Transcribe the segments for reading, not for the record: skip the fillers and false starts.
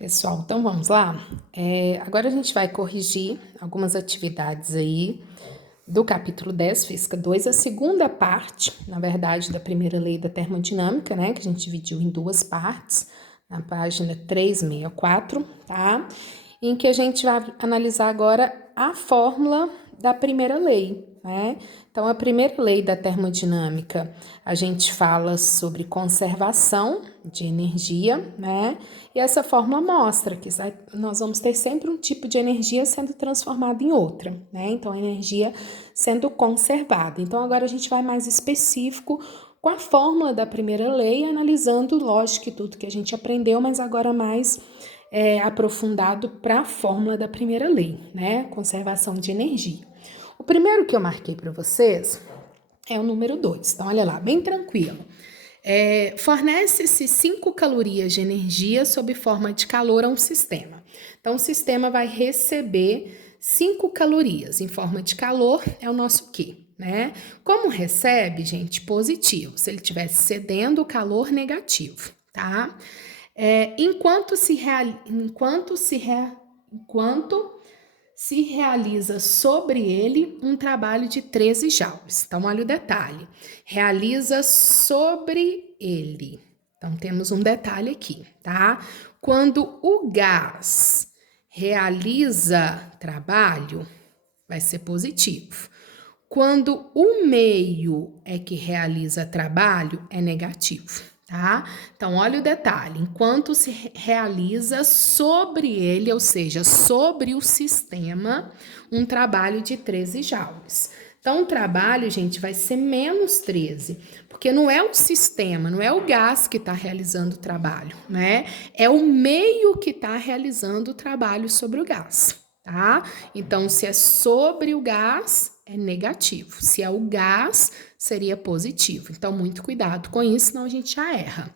Pessoal, então vamos lá? Agora a gente vai corrigir algumas atividades aí do capítulo 10, física 2, a segunda parte, na verdade, da primeira lei da termodinâmica, né? Que a gente dividiu em duas partes, na página 364, tá? Em que a gente vai analisar agora a fórmula da primeira lei, né? Então, a primeira lei da termodinâmica, a gente fala sobre conservação de energia, né? E essa fórmula mostra que nós vamos ter sempre um tipo de energia sendo transformada em outra, né? Então, a energia sendo conservada. Então, agora a gente vai mais específico com a fórmula da primeira lei, analisando, lógico, que tudo que a gente aprendeu, mas agora mais aprofundado para a fórmula da primeira lei, né? Conservação de energia. O primeiro que eu marquei para vocês é o número 2. Então, olha lá, bem tranquilo. Fornece-se 5 calorias de energia sob forma de calor a um sistema. Então, o sistema vai receber 5 calorias em forma de calor, é o nosso Q, né? Como recebe, gente, positivo. Se ele estivesse cedendo, o calor negativo, tá? Enquanto se realiza sobre ele um trabalho de 13 joules. Então, olha o detalhe. Realiza sobre ele. Então, temos um detalhe aqui, tá? Quando o gás realiza trabalho, vai ser positivo. Quando o meio é que realiza trabalho, é negativo, tá? Então, olha o detalhe. Enquanto se realiza sobre ele, ou seja, sobre o sistema, um trabalho de 13 joules. Então, o trabalho, gente, vai ser menos 13, porque não é o sistema, não é o gás que está realizando o trabalho, né? É o meio que está realizando o trabalho sobre o gás, tá? Então, se é sobre o gás, é negativo. Se é o gás, seria positivo. Então, muito cuidado com isso, senão a gente já erra.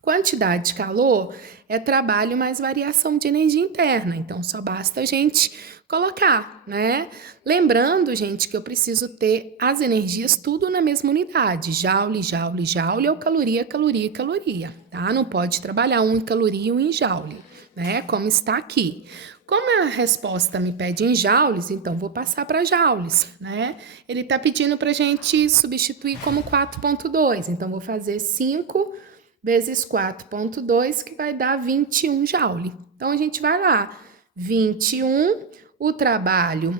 Quantidade de calor é trabalho mais variação de energia interna. Então, só basta a gente colocar, né? Lembrando, gente, que eu preciso ter as energias tudo na mesma unidade. Joule, joule, joule, ou caloria, caloria, caloria, tá? Não pode trabalhar um em caloria e um em joule, né? Como está aqui. Como a resposta me pede em joules, então vou passar para joules, né? Ele está pedindo para a gente substituir como 4,2, então vou fazer 5 vezes 4,2, que vai dar 21 joule. Então, a gente vai lá, 21, o trabalho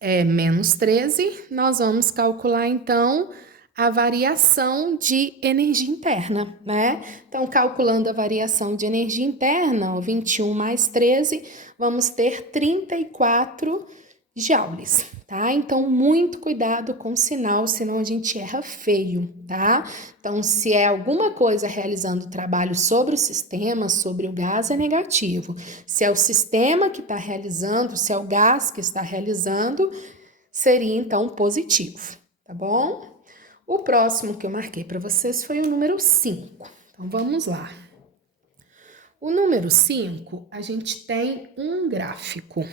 é menos 13, nós vamos calcular, então, a variação de energia interna, né? Então, calculando a variação de energia interna, 21 mais 13, vamos ter 34 joules, tá? Então, muito cuidado com o sinal, senão a gente erra feio, tá? Então, se é alguma coisa realizando trabalho sobre o sistema, sobre o gás, é negativo. Se é o sistema que está realizando, se é o gás que está realizando, seria então positivo, tá bom? O próximo que eu marquei para vocês foi o número 5. Então, vamos lá. O número 5, a gente tem um gráfico.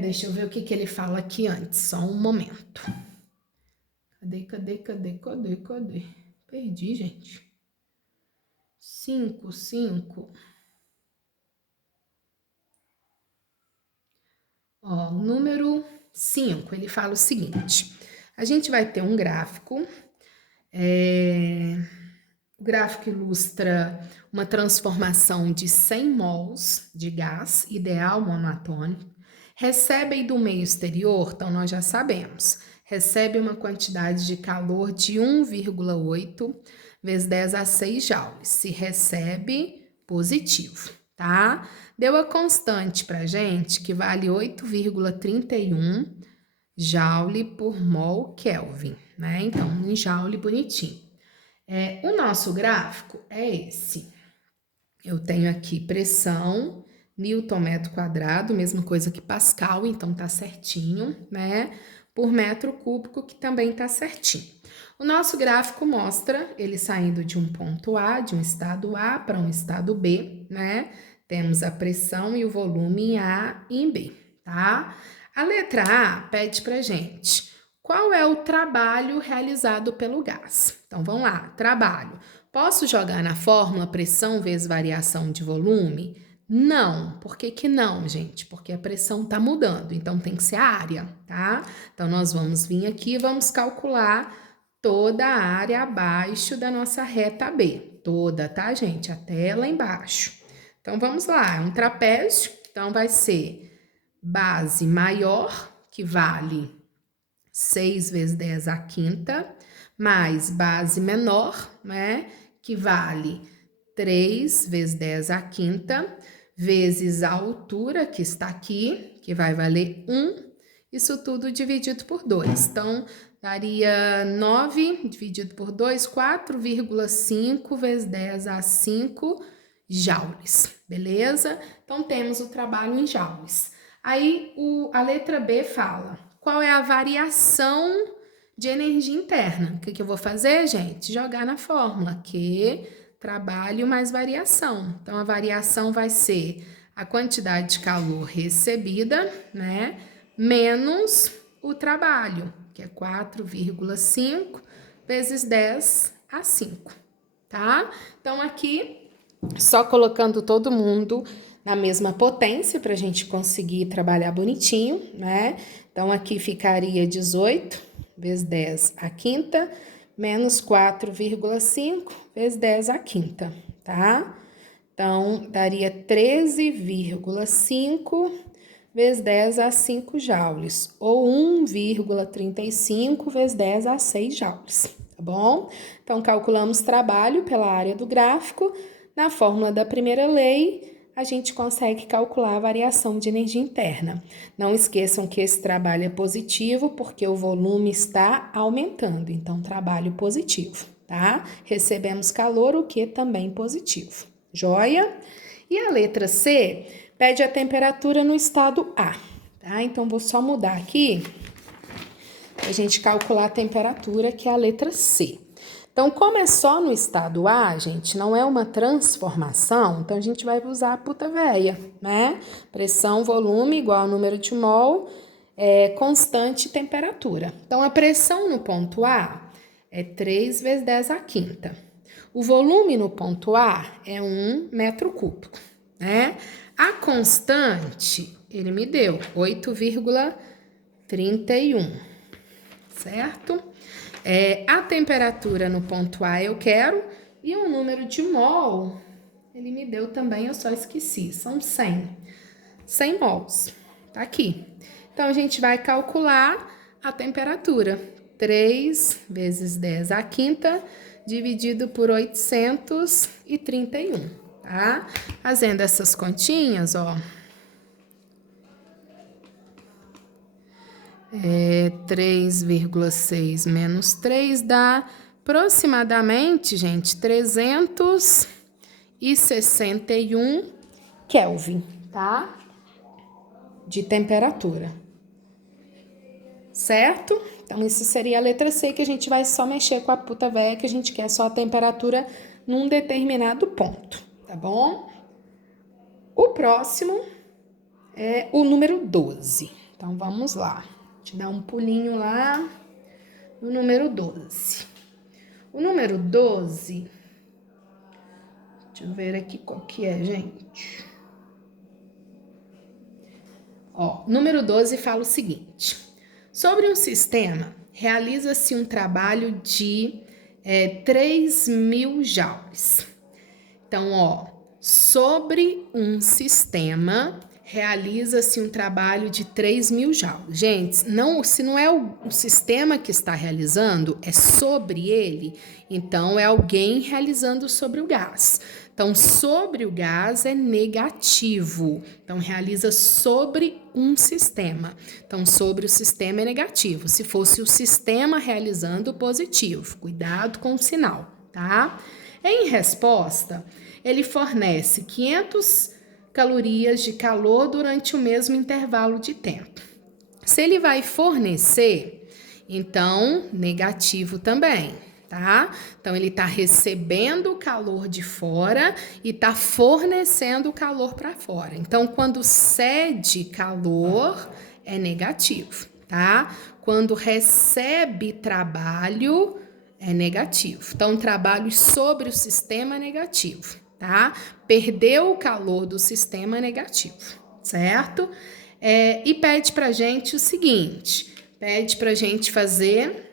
Deixa eu ver o que ele fala aqui antes, só um momento. Cadê? Perdi, gente. 5. Ó, o número 5, ele fala o seguinte. A gente vai ter um gráfico. O gráfico ilustra uma transformação de 100 mols de gás ideal monoatômico. Recebe do meio exterior, então nós já sabemos, recebe uma quantidade de calor de 1,8 vezes 10 a 6 joules. Se recebe, positivo, tá? Deu a constante pra gente, que vale 8,31 joule por mol Kelvin, né? Então, em joule bonitinho. O nosso gráfico é esse. Eu tenho aqui pressão, Newton metro quadrado, mesma coisa que Pascal, então tá certinho, né? Por metro cúbico, que também tá certinho. O nosso gráfico mostra ele saindo de um ponto A, de um estado A para um estado B, né? Temos a pressão e o volume em A e em B, tá? A letra A pede pra gente qual é o trabalho realizado pelo gás. Então, vamos lá, trabalho. Posso jogar na fórmula pressão vezes variação de volume? Não. Por que que não, gente? Porque a pressão está mudando, então tem que ser a área, tá? Então, nós vamos vir aqui e vamos calcular toda a área abaixo da nossa reta B. Toda, tá, gente? Até lá embaixo. Então, vamos lá. É um trapézio, então vai ser base maior, que vale 6 vezes 10 à quinta, mais base menor, né, que vale 3 vezes 10 à quinta, vezes a altura que está aqui, que vai valer 1, isso tudo dividido por 2. Então, daria 9 dividido por 2, 4,5 vezes 10 a 5 joules, beleza? Então, temos o trabalho em joules. Aí, a letra B fala, qual é a variação de energia interna? O que eu vou fazer, gente? Jogar na fórmula, Q, trabalho mais variação. Então, a variação vai ser a quantidade de calor recebida, né, menos o trabalho, que é 4,5 vezes 10 a 5, tá? Então, aqui, só colocando todo mundo na mesma potência para a gente conseguir trabalhar bonitinho, né? Então, aqui ficaria 18 vezes 10 à quinta, menos 4,5 vezes 10 à quinta, tá? Então, daria 13,5 vezes 10 a 5 joules, ou 1,35 vezes 10 a 6 joules, tá bom? Então, calculamos trabalho pela área do gráfico. Na fórmula da primeira lei, a gente consegue calcular a variação de energia interna. Não esqueçam que esse trabalho é positivo, porque o volume está aumentando, então, trabalho positivo, tá? Recebemos calor, o que também positivo. Joia? E a letra C pede a temperatura no estado A, tá? Então, vou só mudar aqui pra gente calcular a temperatura, que é a letra C. Então, como é só no estado A, gente, não é uma transformação, então a gente vai usar a puta véia, né? Pressão, volume igual ao número de mol, constante temperatura. Então, a pressão no ponto A é 3 vezes 10 à quinta. O volume no ponto A é 1 metro cúbico, né? A constante, ele me deu 8,31, certo? A temperatura no ponto A eu quero, e o número de mol, ele me deu também, eu só esqueci, são 100 mols, tá aqui. Então, a gente vai calcular a temperatura, 3 vezes 10 à quinta, dividido por 831, tá? Fazendo essas continhas, ó. 3,6 menos 3 dá aproximadamente, gente, 361 Kelvin, tá? De temperatura. Certo? Então, isso seria a letra C, que a gente vai só mexer com a puta véia, que a gente quer só a temperatura num determinado ponto, tá bom? O próximo é o número 12. Então, vamos lá. Te dar um pulinho lá no número 12. O número 12, deixa eu ver aqui qual que é, gente. Ó, número 12 fala o seguinte: sobre um sistema, realiza-se um trabalho de 3.000 joules. Então, ó, sobre um sistema, realiza-se um trabalho de 3.000 joules. Gente, não, se não é o sistema que está realizando, é sobre ele, então é alguém realizando sobre o gás. Então, sobre o gás é negativo. Então, realiza sobre um sistema. Então, sobre o sistema é negativo. Se fosse o sistema realizando, positivo. Cuidado com o sinal, tá? Em resposta, ele fornece 500 calorias de calor durante o mesmo intervalo de tempo. Se ele vai fornecer, então, negativo também, tá? Então, ele está recebendo o calor de fora e está fornecendo o calor para fora. Então, quando cede calor, é negativo, tá? Quando recebe trabalho, é negativo. Então, trabalho sobre o sistema negativo, tá? Perdeu o calor do sistema negativo, certo? E pede pra gente o seguinte, pede pra gente fazer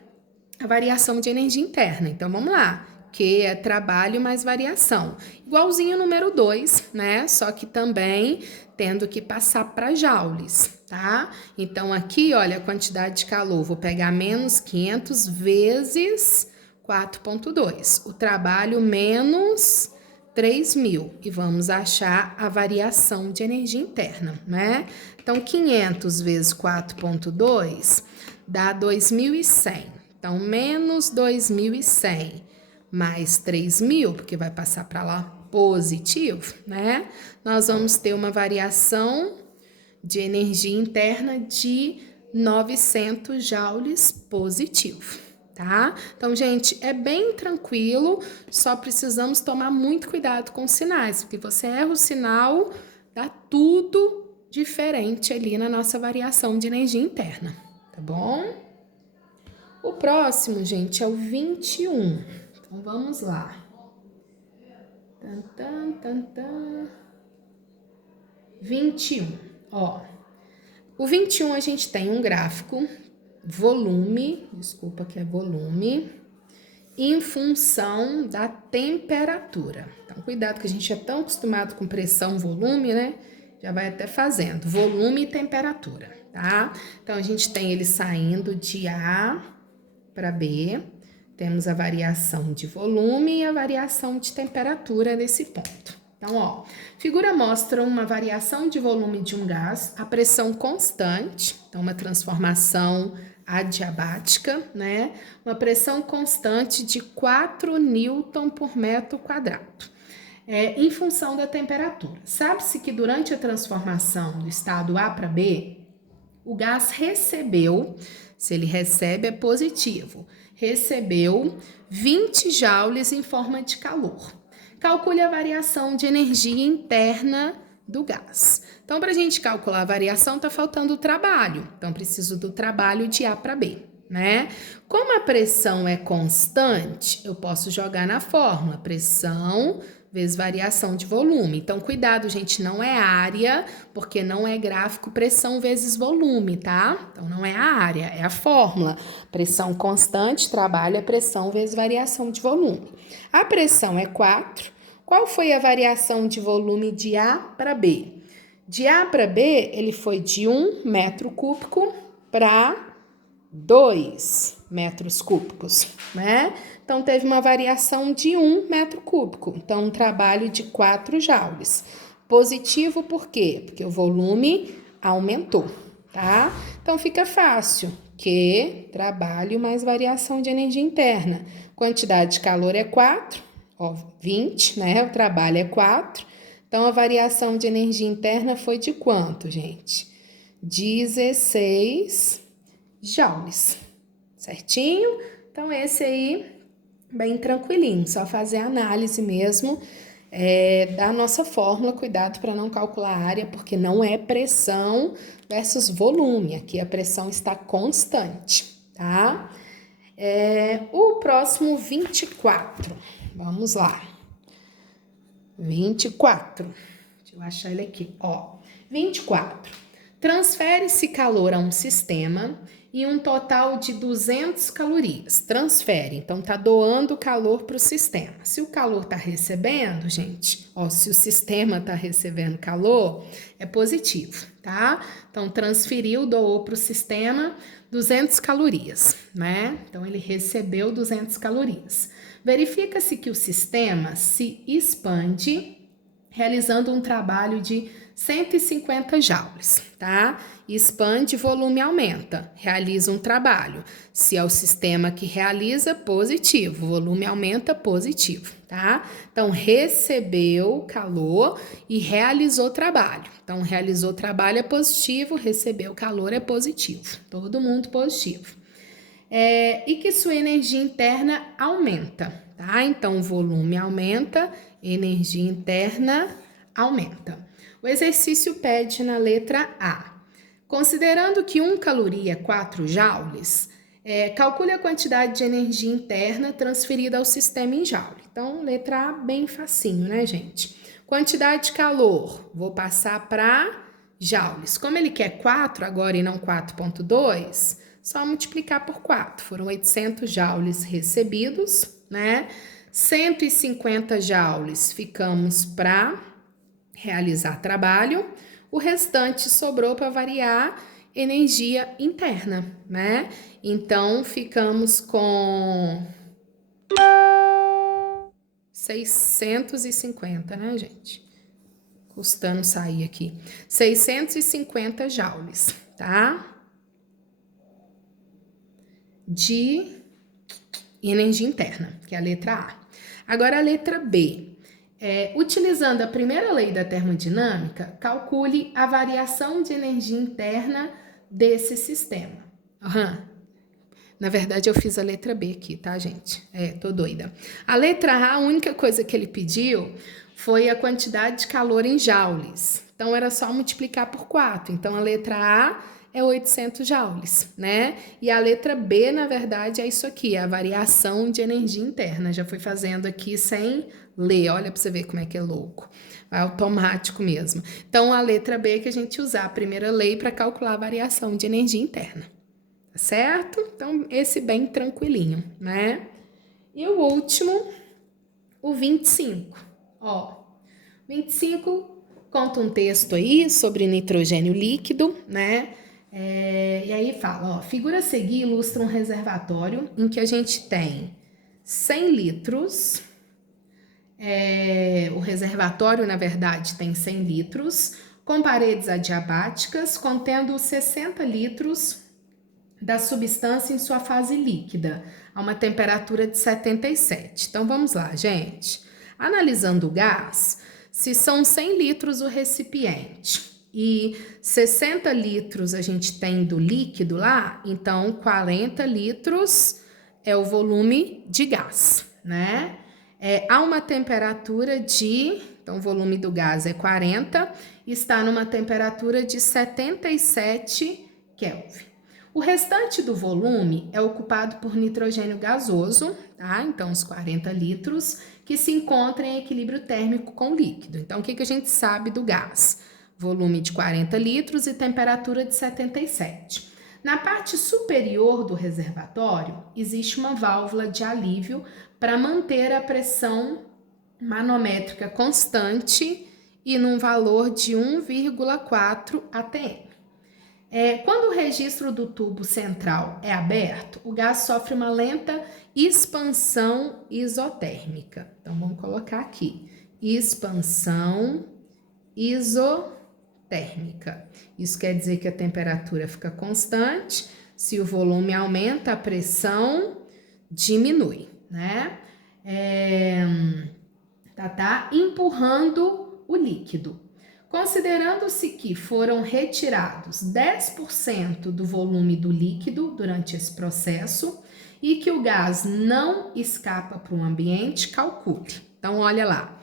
a variação de energia interna. Então, vamos lá, que é trabalho mais variação. Igualzinho o número 2, né? Só que também tendo que passar para joules, tá? Então, aqui, olha, a quantidade de calor, vou pegar menos 500 vezes 4,2. O trabalho menos 3.000 e vamos achar a variação de energia interna, né? Então, 500 vezes 4,2 dá 2.100. Então, menos 2.100 mais 3.000, porque vai passar para lá positivo, né? Nós vamos ter uma variação de energia interna de 900 joules positivo, tá? Então, gente, é bem tranquilo, só precisamos tomar muito cuidado com os sinais, porque você erra o sinal, dá tudo diferente ali na nossa variação de energia interna, tá bom? O próximo, gente, é o 21. Então, vamos lá. 21. Ó, o 21 a gente tem um gráfico, volume, desculpa que é volume, em função da temperatura. Então, cuidado que a gente é tão acostumado com pressão, volume, né? Já vai até fazendo, volume e temperatura, tá? Então, a gente tem ele saindo de A para B, temos a variação de volume e a variação de temperatura nesse ponto. Então, ó, figura mostra uma variação de volume de um gás a pressão constante, então uma transformação adiabática, né? Uma pressão constante de 4 newton por metro quadrado. Em função da temperatura. Sabe-se que durante a transformação do estado A para B, o gás recebeu, se ele recebe é positivo, recebeu 20 joules em forma de calor. Calcule a variação de energia interna do gás. Então, para a gente calcular a variação, está faltando o trabalho. Então, preciso do trabalho de A para B, né? Como a pressão é constante, eu posso jogar na fórmula pressão vezes variação de volume. Então, cuidado, gente, não é área, porque não é gráfico pressão vezes volume, tá? Então, não é a área, é a fórmula. Pressão constante, trabalho é pressão vezes variação de volume. A pressão é 4. Qual foi a variação de volume de A para B? De A para B, ele foi de 1 metro cúbico para 2 metros cúbicos, né? Então, teve uma variação de 1 metro cúbico. Então, um trabalho de 4 joules. Positivo por quê? Porque o volume aumentou, tá? Então, fica fácil. Que trabalho mais variação de energia interna. Quantidade de calor é 4, ó, 20, né? O trabalho é 4. Então, a variação de energia interna foi de quanto, gente? 16 joules, certinho? Então, esse aí, bem tranquilinho, só fazer a análise mesmo da nossa fórmula, cuidado para não calcular a área, porque não é pressão versus volume, aqui a pressão está constante, tá? O próximo, 24, vamos lá. 24, deixa eu achar ele aqui, ó. 24, transfere-se calor a um sistema e um total de 200 calorias. Transfere, então tá doando calor para o sistema. Se o calor tá recebendo, gente, ó, se o sistema tá recebendo calor, é positivo, tá? Então transferiu, doou para o sistema 200 calorias, né? Então ele recebeu 200 calorias. Verifica-se que o sistema se expande realizando um trabalho de 150 joules, tá? Expande, volume aumenta, realiza um trabalho. Se é o sistema que realiza, positivo, volume aumenta, positivo, tá? Então, recebeu calor e realizou trabalho. Então, realizou trabalho é positivo, recebeu calor é positivo, todo mundo positivo. E que sua energia interna aumenta, tá? Então, o volume aumenta, energia interna aumenta. O exercício pede na letra A. Considerando que 1 caloria é 4 joules, Calcule a quantidade de energia interna transferida ao sistema em joule. Então, letra A, bem facinho, né, gente? Quantidade de calor, vou passar para joules. Como ele quer 4 agora e não 4,2, só multiplicar por 4. Foram 800 joules recebidos, né? 150 joules ficamos para realizar trabalho. O restante sobrou para variar energia interna, né? Então, ficamos com 650, né, gente? Custando sair aqui. 650 joules, tá? De energia interna, que é a letra A. Agora, a letra B. Utilizando a primeira lei da termodinâmica, calcule a variação de energia interna desse sistema. Na verdade, eu fiz a letra B aqui, tá, gente? Tô doida. A letra A, a única coisa que ele pediu foi a quantidade de calor em joules. Então, era só multiplicar por 4. Então, a letra A é 800 joules, né? E a letra B, na verdade, é isso aqui, a variação de energia interna. Já fui fazendo aqui sem ler, olha para você ver como é que é louco. É automático mesmo. Então, a letra B é que a gente usar a primeira lei para calcular a variação de energia interna. Tá certo? Então, esse bem tranquilinho, né? E o último, o 25. Ó, 25 conta um texto aí sobre nitrogênio líquido, né? E aí fala, ó, figura a seguir ilustra um reservatório em que a gente tem 100 litros. O reservatório, na verdade, tem 100 litros, com paredes adiabáticas, contendo 60 litros da substância em sua fase líquida, a uma temperatura de 77. Então, vamos lá, gente. Analisando o gás, se são 100 litros o recipiente e 60 litros a gente tem do líquido lá, então 40 litros é o volume de gás, né? A uma temperatura de... Então, o volume do gás é 40, está numa temperatura de 77 Kelvin. O restante do volume é ocupado por nitrogênio gasoso, tá? Então, os 40 litros, que se encontram em equilíbrio térmico com o líquido. Então, o que a gente sabe do gás? Volume de 40 litros e temperatura de 77. Na parte superior do reservatório, existe uma válvula de alívio para manter a pressão manométrica constante e num valor de 1,4 atm. Quando o registro do tubo central é aberto, o gás sofre uma lenta expansão isotérmica. Então, vamos colocar aqui, expansão isotérmica. Isso quer dizer que a temperatura fica constante, se o volume aumenta, a pressão diminui, né? Empurrando o líquido. Considerando-se que foram retirados 10% do volume do líquido durante esse processo e que o gás não escapa para o ambiente, calcule. Então, olha lá.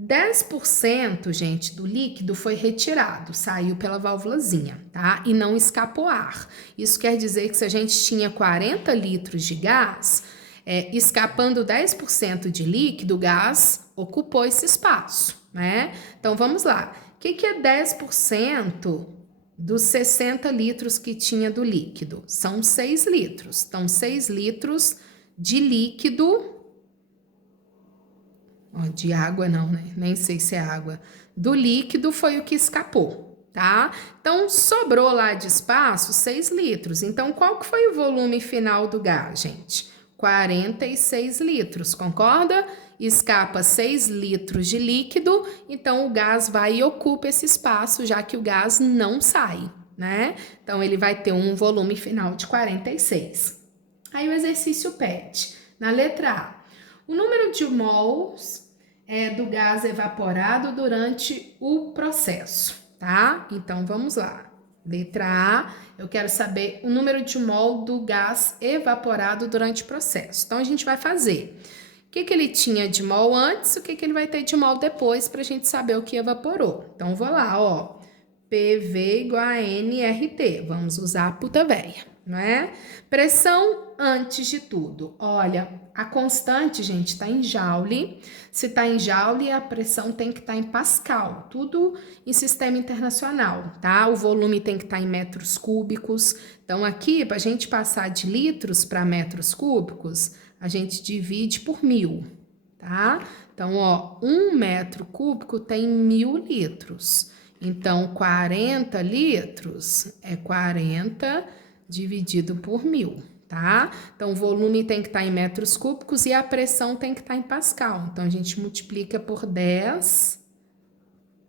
10%, gente, do líquido foi retirado, saiu pela válvulazinha, tá? E não escapou ar. Isso quer dizer que se a gente tinha 40 litros de gás, escapando 10% de líquido, o gás ocupou esse espaço, né? Então, vamos lá. O que é 10% dos 60 litros que tinha do líquido? São 6 litros. Então, 6 litros de líquido... de água não, né? Nem sei se é água. Do líquido foi o que escapou, tá? Então, sobrou lá de espaço 6 litros. Então, qual que foi o volume final do gás, gente? 46 litros, concorda? Escapa 6 litros de líquido, então o gás vai e ocupa esse espaço, já que o gás não sai, né? Então, ele vai ter um volume final de 46. Aí, o exercício pede, na letra A, o número de mols do gás evaporado durante o processo, tá? Então, vamos lá. Letra A, eu quero saber o número de mol do gás evaporado durante o processo. Então, a gente vai fazer o que ele tinha de mol antes, o que ele vai ter de mol depois, para a gente saber o que evaporou. Então, vou lá, ó, PV igual a nRT. Vamos usar a puta véia, não é? Pressão antes de tudo. Olha, a constante, gente, está em joule. Se está em joule, a pressão tem que estar em pascal. Tudo em sistema internacional, tá? O volume tem que estar em metros cúbicos. Então, aqui, para a gente passar de litros para metros cúbicos, a gente divide por 1000, tá? Então, ó, 1 metro cúbico tem 1000 litros. Então, 40 litros é 40 dividido por 1000, tá? Então, o volume tem que estar em metros cúbicos e a pressão tem que estar em pascal. Então, a gente multiplica por 10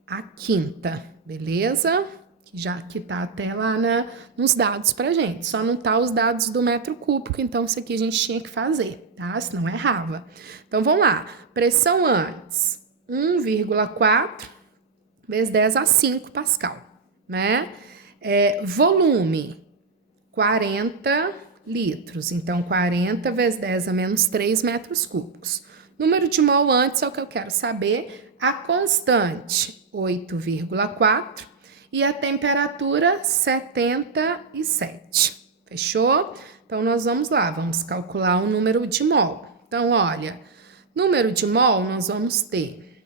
a quinta, beleza? Já que tá até lá nos dados pra gente. Só não tá os dados do metro cúbico, então isso aqui a gente tinha que fazer, tá? Senão errava. Então, vamos lá. Pressão antes, 1,4 vezes 10 a 5 pascal, né? Volume, 40 litros. Então, 40 vezes 10 a menos 3 metros cúbicos. Número de mol antes é o que eu quero saber. A constante, 8,4. E a temperatura, 77. Fechou? Então, nós vamos lá. Vamos calcular o número de mol. Então, olha, número de mol nós vamos ter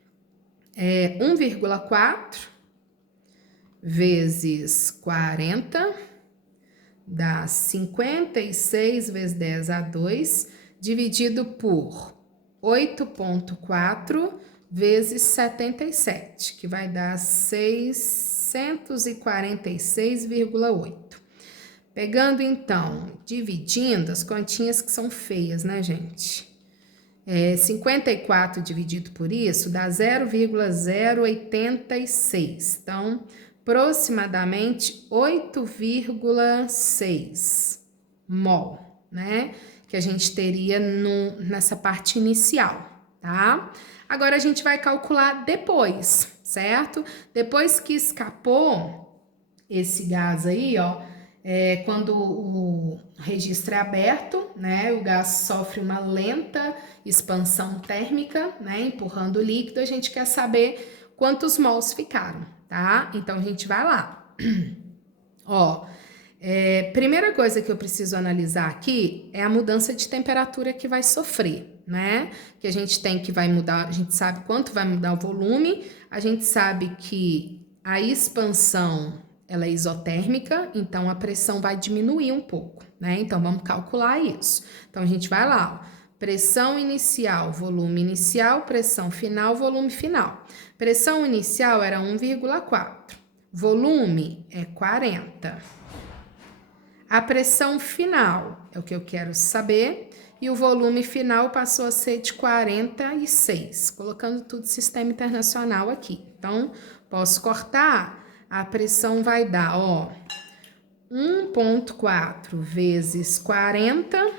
1,4 vezes 40 dá 56 vezes 10 a 2, dividido por 8,4 vezes 77, que vai dar 646,8. Pegando, então, dividindo, as continhas que são feias, né, gente? 54 dividido por isso dá 0,086. Então, aproximadamente 8,6 mol, né? Que a gente teria nessa parte inicial, tá? Agora, a gente vai calcular depois, certo? Depois que escapou esse gás aí, ó, quando o registro é aberto, né? O gás sofre uma lenta expansão térmica, né? Empurrando o líquido, a gente quer saber quantos mols ficaram, tá? Então, a gente vai lá. Ó, primeira coisa que eu preciso analisar aqui é a mudança de temperatura que vai sofrer, né? Que a gente tem que vai mudar, a gente sabe quanto vai mudar o volume, a gente sabe que a expansão ela é isotérmica, então a pressão vai diminuir um pouco, né? Então, vamos calcular isso. Então, a gente vai lá, ó. Pressão inicial, volume inicial, pressão final, volume final. Pressão inicial era 1,4. Volume é 40. A pressão final é o que eu quero saber. E o volume final passou a ser de 46. Colocando tudo sistema internacional aqui. Então, posso cortar. A pressão vai dar, ó, 1,4 vezes 40,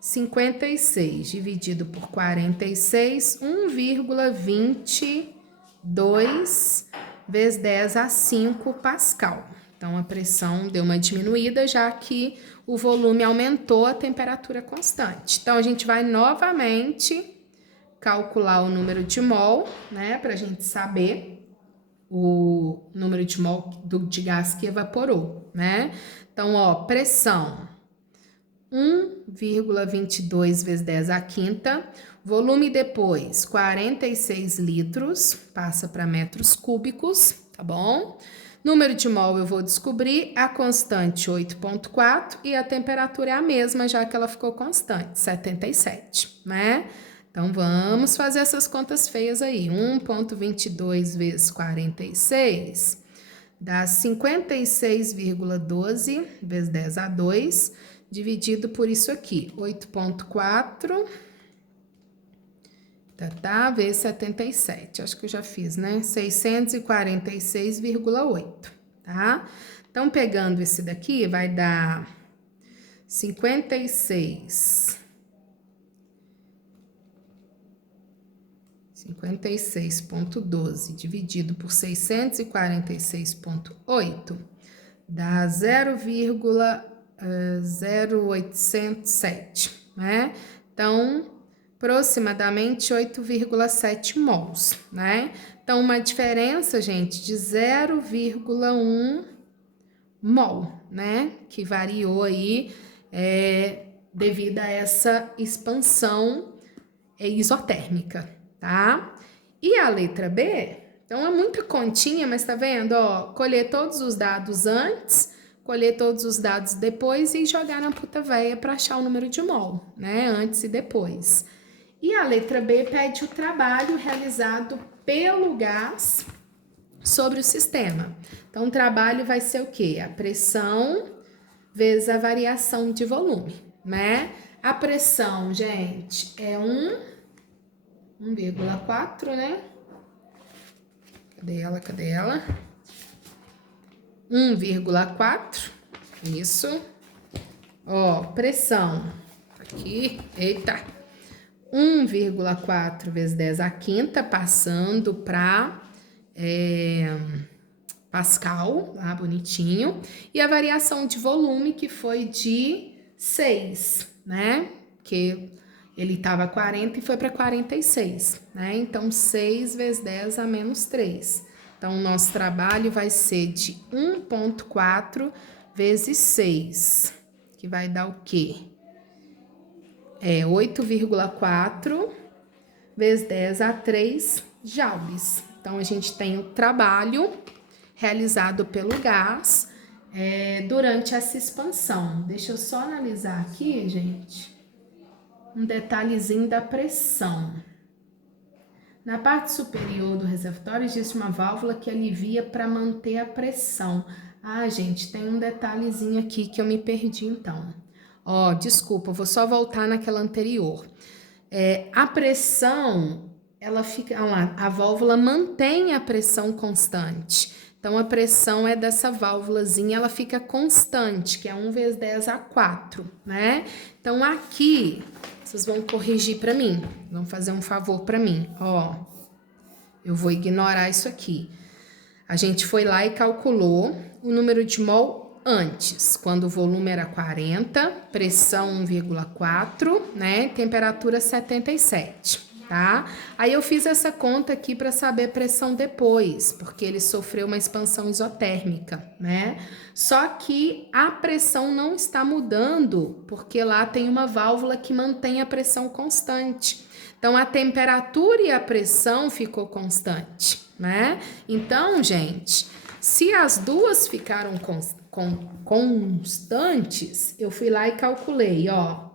56, dividido por 46, 1,22 vezes 10 a 5 pascal. Então, a pressão deu uma diminuída, já que o volume aumentou, a temperatura constante. Então, a gente vai novamente calcular o número de mol, né, para a gente saber o número de mol de gás que evaporou, né? Então, ó, pressão 1,22 vezes 10 a quinta, volume depois 46 litros, passa para metros cúbicos, tá bom? Número de mol eu vou descobrir, a constante 8,4 e a temperatura é a mesma, já que ela ficou constante, 77, né? Então, vamos fazer essas contas feias aí. 1,22 vezes 46 dá 56,12 vezes 10 a 2, dividido por isso aqui. 8,4 vezes 77. Acho que eu já fiz, né? 646,8, tá? Então, pegando esse daqui, vai dar 56,12 dividido por 646,8 dá 0,0807, né? Então, aproximadamente 8,7 mols, né? Então, uma diferença, gente, de 0,1 mol, né? Que variou aí devido a essa expansão isotérmica, tá? E a letra B, então é muita continha, mas tá vendo, ó, colher todos os dados antes, colher todos os dados depois e jogar na puta véia para achar o número de mol, né, antes e depois. E a letra B pede o trabalho realizado pelo gás sobre o sistema. Então, o trabalho vai ser o quê? A pressão vezes a variação de volume, né? A pressão, gente, é 1,4, né? Cadê ela? 1,4, isso. Ó, pressão, aqui, eita. 1,4 vezes 10 à quinta, passando para Pascal, lá bonitinho. E a variação de volume, que foi de 6, né? Que ele estava 40 e foi para 46, né? Então, 6 vezes 10 a menos 3. Então, o nosso trabalho vai ser de 1,4 vezes 6, que vai dar o quê? 8,4 vezes 10 a 3 joules. Então, a gente tem o trabalho realizado pelo gás durante essa expansão. Deixa eu só analisar aqui, gente, um detalhezinho da pressão. Na parte superior do reservatório existe uma válvula que alivia para manter a pressão. Ah, gente, tem um detalhezinho aqui que eu me perdi então. Ó, desculpa, vou só voltar naquela anterior. A pressão, ela fica, lá, a válvula mantém a pressão constante. Então, a pressão é dessa válvulazinha, ela fica constante, que é 1 vezes 10 a 4, né? Então, aqui, vocês vão corrigir para mim, vão fazer um favor para mim, ó. Eu vou ignorar isso aqui. A gente foi lá e calculou o número de mol antes, quando o volume era 40, pressão 1,4, né? Temperatura 77, tá? Aí eu fiz essa conta aqui para saber pressão depois, porque ele sofreu uma expansão isotérmica, né? Só que a pressão não está mudando, porque lá tem uma válvula que mantém a pressão constante. Então, a temperatura e a pressão ficou constante, né? Então, gente, se as duas ficaram constantes, eu fui lá e calculei, ó,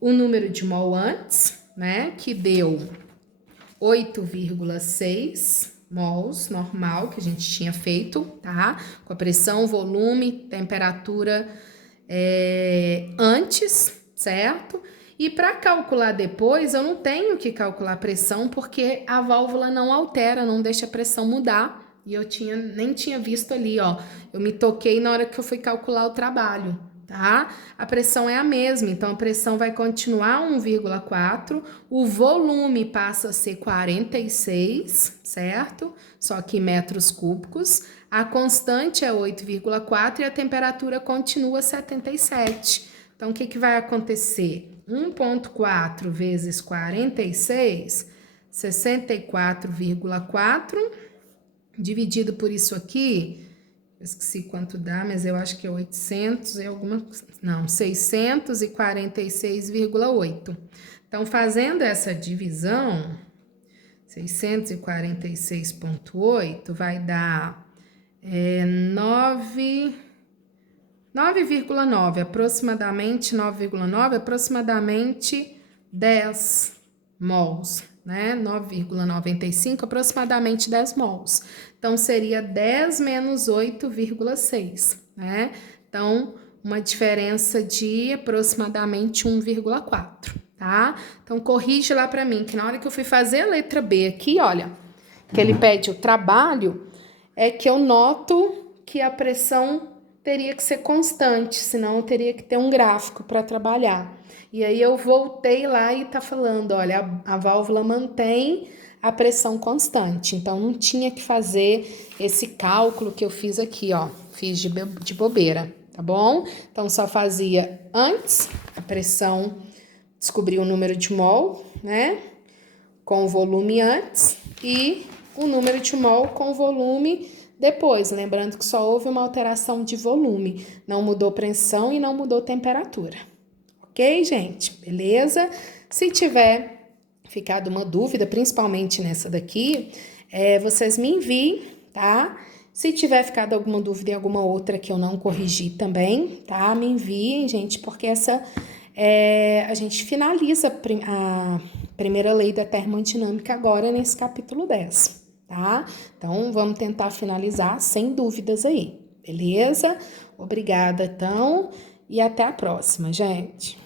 o número de mol antes, né? Que deu 8,6 mols normal que a gente tinha feito, tá? Com a pressão, volume, temperatura antes, certo? E para calcular depois, eu não tenho que calcular a pressão, porque a válvula não altera, não deixa a pressão mudar. E eu nem tinha visto ali, ó. Eu me toquei na hora que eu fui calcular o trabalho, tá? A pressão é a mesma, então a pressão vai continuar 1,4, o volume passa a ser 46, certo? Só que em metros cúbicos. A constante é 8,4 e a temperatura continua 77. Então, o que vai acontecer? 1,4 vezes 46, 64,4, dividido por isso aqui, eu esqueci quanto dá, mas eu acho que é 800 e alguma, não, 646,8. Então, fazendo essa divisão, 646,8 vai dar 9,9, aproximadamente 9,9, aproximadamente 10 mols, né? 9,95, aproximadamente 10 mols. Então, seria 10 menos 8,6, né? Então, uma diferença de aproximadamente 1,4, tá? Então, corrige lá para mim, que na hora que eu fui fazer a letra B aqui, olha, que ele pede o trabalho, é que eu noto que a pressão teria que ser constante, senão eu teria que ter um gráfico para trabalhar. E aí eu voltei lá e tá falando, olha, a válvula mantém a pressão constante, então não tinha que fazer esse cálculo que eu fiz aqui, ó, fiz de bobeira, tá bom? Então só fazia antes a pressão, descobri o número de mol, né, com o volume antes, e o número de mol com o volume Depois, lembrando que só houve uma alteração de volume, não mudou pressão e não mudou temperatura. Ok, gente? Beleza? Se tiver ficado uma dúvida, principalmente nessa daqui, vocês me enviem, tá? Se tiver ficado alguma dúvida em alguma outra que eu não corrigi também, tá? Me enviem, gente, porque essa a gente finaliza a primeira lei da termodinâmica agora nesse capítulo 10, tá? Então, vamos tentar finalizar sem dúvidas aí, beleza? Obrigada, então, e até a próxima, gente.